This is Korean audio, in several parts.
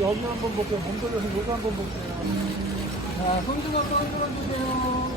여기 한번 볼게요. 몸 돌려서 여기 한번 볼게요. 자, 손좀 한번 흔들어주세요.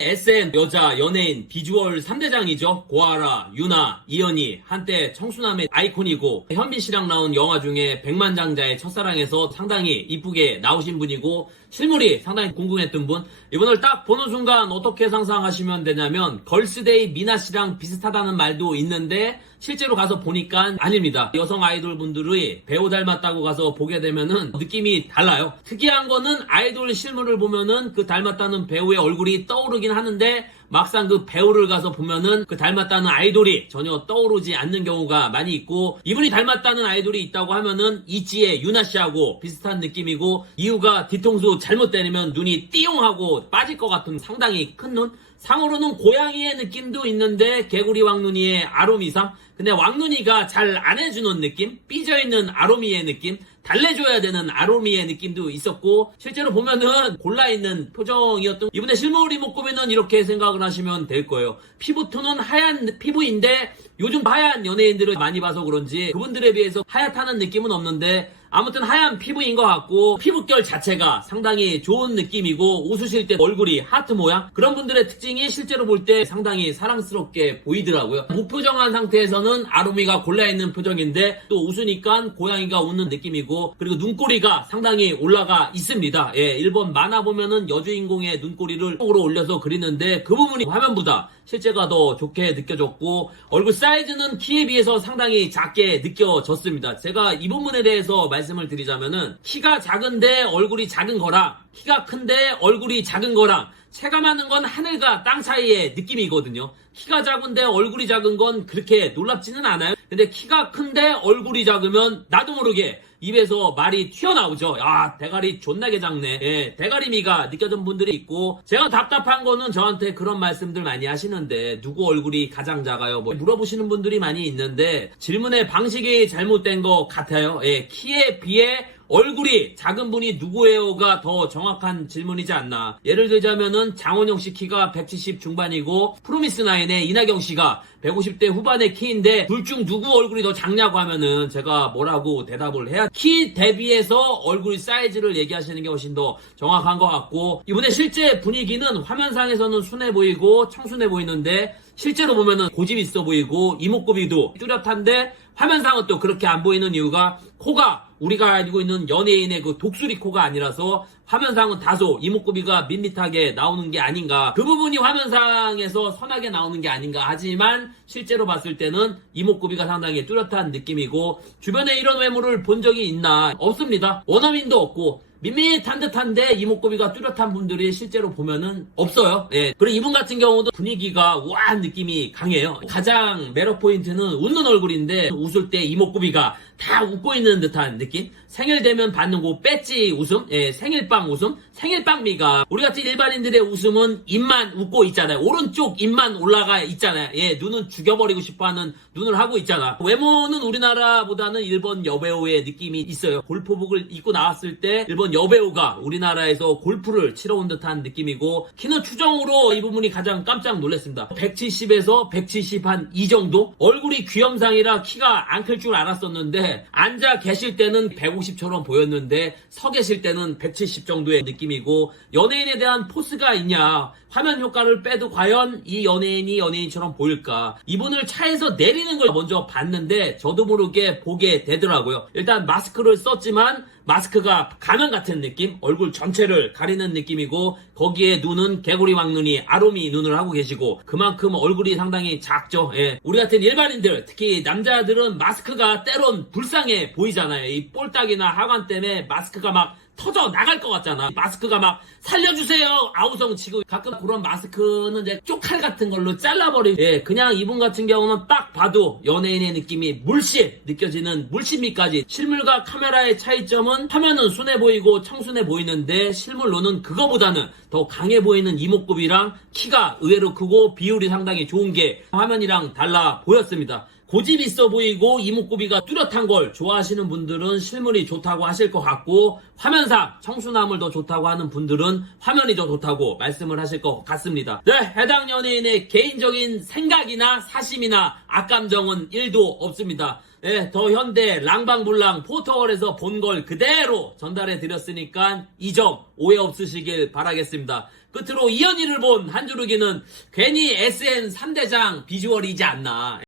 SM 여자 연예인 비주얼 3대장이죠. 고아라, 유나, 이연희 한때 청순함의 아이콘이고 현빈 씨랑 나온 영화 중에 백만장자의 첫사랑에서 상당히 이쁘게 나오신 분이고 실물이 상당히 궁금했던 분. 이분을 딱 보는 순간 어떻게 상상하시면 되냐면 걸스데이 미나 씨랑 비슷하다는 말도 있는데 실제로 가서 보니까 아닙니다. 여성 아이돌 분들의 배우 닮았다고 가서 보게 되면은 느낌이 달라요. 특이한 거는 아이돌 실물을 보면은 그 닮았다는 배우의 얼굴이 떠오르긴 하는데 막상 그 배우를 가서 보면은 그 닮았다는 아이돌이 전혀 떠오르지 않는 경우가 많이 있고, 이분이 닮았다는 아이돌이 있다고 하면은 있지의 유나 씨하고 비슷한 느낌이고, 이유가 뒤통수 잘못 때리면 눈이 띠용하고 빠질 것 같은 상당히 큰 눈. 상으로는 고양이의 느낌도 있는데 개구리 왕눈이의 아로미상. 근데 왕눈이가 잘 안 해주는 느낌, 삐져있는 아로미의 느낌, 달래줘야 되는 아로미의 느낌도 있었고, 실제로 보면은 골라있는 표정이었던 이분의 실물 이목구비는 이렇게 생각을 하시면 될 거예요. 피부톤은 하얀 피부인데 요즘 하얀 연예인들을 많이 봐서 그런지 그분들에 비해서 하얗다는 느낌은 없는데 아무튼 하얀 피부인 것 같고, 피부결 자체가 상당히 좋은 느낌이고, 웃으실 때 얼굴이 하트 모양, 그런 분들의 특징이 실제로 볼 때 상당히 사랑스럽게 보이더라고요. 무표정한 상태에서는 아로미가 골라있는 표정인데 또 웃으니까 고양이가 웃는 느낌이고, 그리고 눈꼬리가 상당히 올라가 있습니다. 예, 일본 만화 보면은 여주인공의 눈꼬리를 으로 올려서 그리는데 그 부분이 화면보다 실제가 더 좋게 느껴졌고, 얼굴 사이즈는 키에 비해서 상당히 작게 느껴졌습니다. 제가 이 부분에 대해서 말씀을 드리자면은 키가 작은데 얼굴이 작은 거랑 키가 큰데 얼굴이 작은 거랑 체감하는 건 하늘과 땅 사이의 느낌이거든요. 키가 작은데 얼굴이 작은 건 그렇게 놀랍지는 않아요. 근데 키가 큰데 얼굴이 작으면 나도 모르게 입에서 말이 튀어나오죠. 야, 대가리 존나게 작네. 예, 대가리미가 느껴진 분들이 있고, 제가 답답한 거는 저한테 그런 말씀들 많이 하시는데 누구 얼굴이 가장 작아요? 뭐 물어보시는 분들이 많이 있는데 질문의 방식이 잘못된 것 같아요. 예, 키에 비해 얼굴이 작은 분이 누구예요가 더 정확한 질문이지 않나. 예를 들자면은 장원영 씨 키가 170 중반이고 프로미스나인의 이나경 씨가 150대 후반의 키인데 둘 중 누구 얼굴이 더 작냐고 하면은 제가 뭐라고 대답을 해야, 키 대비해서 얼굴 사이즈를 얘기하시는 게 훨씬 더 정확한 것 같고, 이번에 실제 분위기는 화면상에서는 순해 보이고 청순해 보이는데 실제로 보면은 고집 있어 보이고 이목구비도 뚜렷한데 화면상은 또 그렇게 안 보이는 이유가 코가 우리가 알고 있는 연예인의 그 독수리 코가 아니라서 화면상은 다소 이목구비가 밋밋하게 나오는 게 아닌가, 그 부분이 화면상에서 선하게 나오는 게 아닌가. 하지만 실제로 봤을 때는 이목구비가 상당히 뚜렷한 느낌이고, 주변에 이런 외모를 본 적이 있나? 없습니다. 원어민도 없고 밋밋한 듯한데 이목구비가 뚜렷한 분들이 실제로 보면은 없어요. 예. 그리고 이분 같은 경우도 분위기가 우아한 느낌이 강해요. 가장 매력 포인트는 웃는 얼굴인데 웃을 때 이목구비가 다 웃고 있는 듯한 느낌? 생일 되면 받는 거 배지 웃음? 예, 생일빵 웃음? 생일빵미가, 우리 같은 일반인들의 웃음은 입만 웃고 있잖아요. 오른쪽 입만 올라가 있잖아요. 예, 눈은 죽여버리고 싶어하는 눈을 하고 있잖아. 외모는 우리나라보다는 일본 여배우의 느낌이 있어요. 골프복을 입고 나왔을 때 일본 여배우가 우리나라에서 골프를 치러 온 듯한 느낌이고, 키는 추정으로 이 부분이 가장 깜짝 놀랐습니다. 170에서 170 한 이 정도? 얼굴이 귀염상이라 키가 안 클 줄 알았었는데 앉아 계실 때는 150처럼 보였는데 서 계실 때는 170 정도의 느낌이고, 연예인에 대한 포스가 있냐, 화면 효과를 빼도 과연 이 연예인이 연예인처럼 보일까, 이분을 차에서 내리는 걸 먼저 봤는데 저도 모르게 보게 되더라고요. 일단 마스크를 썼지만 마스크가 가면 같은 느낌, 얼굴 전체를 가리는 느낌이고, 거기에 눈은 개구리 왕눈이 아로미 눈을 하고 계시고 그만큼 얼굴이 상당히 작죠. 예. 우리 같은 일반인들, 특히 남자들은 마스크가 때론 불쌍해 보이잖아요. 이 볼딱이나 하관 때문에 마스크가 막 터져 나갈 것 같잖아. 마스크가 막 살려주세요 아우성 치고, 가끔 그런 마스크는 이제 쪽칼 같은 걸로 잘라버리고, 예, 그냥 이분 같은 경우는 딱 봐도 연예인의 느낌이 물씬 느껴지는 물씬미까지. 실물과 카메라의 차이점은 화면은 순해 보이고 청순해 보이는데 실물로는 그거보다는 더 강해 보이는 이목구비랑 키가 의외로 크고 비율이 상당히 좋은 게 화면이랑 달라 보였습니다. 고집 있어 보이고 이목구비가 뚜렷한 걸 좋아하시는 분들은 실물이 좋다고 하실 것 같고, 화면상 청순함을 더 좋다고 하는 분들은 화면이 더 좋다고 말씀을 하실 것 같습니다. 네, 해당 연예인의 개인적인 생각이나 사심이나 악감정은 1도 없습니다. 예, 더 현대 랑방불랑 포터월에서 본 걸 그대로 전달해 드렸으니까 이 점 오해 없으시길 바라겠습니다. 끝으로 이현희를 본 한주르기는 괜히 SN 3대장 비주얼이지 않나.